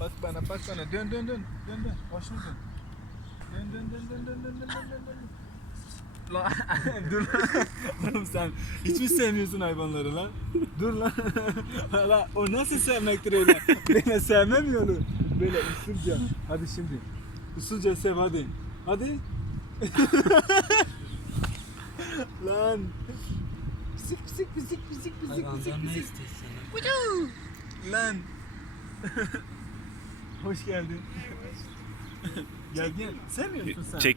Bak bana, bak bana. Dön dön dön. Dön dön. Başını dön. Dön dön dön dön dön dön dön dön dön. Lan dur lan. Oğlum sen hiç mi sevmiyorsun hayvanları lan? Dur lan. Lan o nasıl sevmektir öyle? Ben sevmemiyorum. Böyle usulca. Hadi şimdi. Usulca sev hadi. Hadi. Lan. Pisik pisik pisik pisik pisik pisik Hayvandan ne pisik. istiyorsun? Lan. Hoş geldin. Gel gel. Sevmiyor musun sen? Çek.